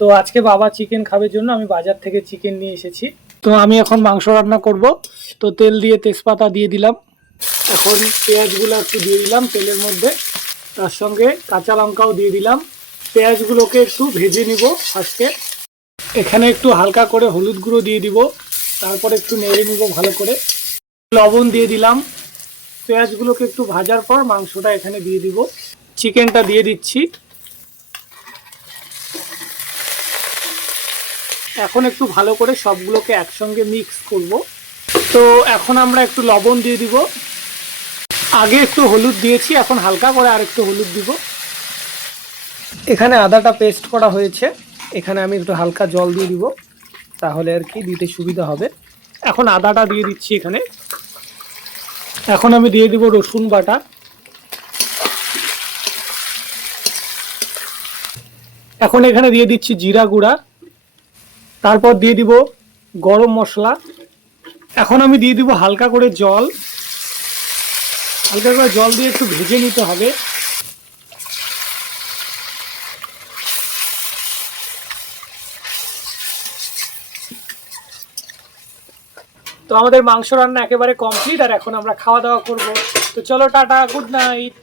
তো আজকে বাবা চিকেন খাবার জন্য আমি বাজার থেকে চিকেন নিয়ে এসেছি। তো আমি এখন মাংস রান্না করব। তো তেল দিয়ে তেজপাতা দিয়ে দিলাম। এখন পেঁয়াজগুলো একটু দিয়ে দিলাম তেলের মধ্যে, তার সঙ্গে কাঁচা লঙ্কাও দিয়ে দিলাম। পেঁয়াজগুলোকে একটু ভেজে নিব ফার্স্টে। এখানে একটু হালকা করে হলুদ গুঁড়ো দিয়ে দিব, তারপরে একটু নেড়ে নিব ভালো করে। লবণ দিয়ে দিলাম। পেঁয়াজগুলোকে একটু ভাজার পর মাংসটা এখানে দিয়ে দিব। চিকেনটা দিয়ে দিচ্ছি। এখন একটু ভালো করে সবগুলোকে একসঙ্গে মিক্স করব। তো এখন আমরা একটু লবণ দিয়ে দিব। আগে একটু হলুদ দিয়েছি, এখন হালকা করে আর একটু হলুদ দিব। এখানে আদাটা পেস্ট করা হয়েছে, এখানে আমি একটু হালকা জল দিয়ে দিব, তাহলে আর কি দিতে সুবিধা হবে। এখন আদাটা দিয়ে দিচ্ছি এখানে। এখন আমি দিয়ে দিব রসুন বাটা। এখন এখানে দিয়ে দিচ্ছি জিরা গুঁড়া, তারপর দিয়ে দিব গরম মশলা। এখন আমি দিয়ে দিব হালকা করে জল। হালকা করে জল দিয়ে একটু ভেজে নিতে হবে। তো আমাদের মাংস রান্না একেবারে কমপ্লিট, আর এখন আমরা খাওয়া দাওয়া করব। তো চলো, টাটা, গুড নাইট।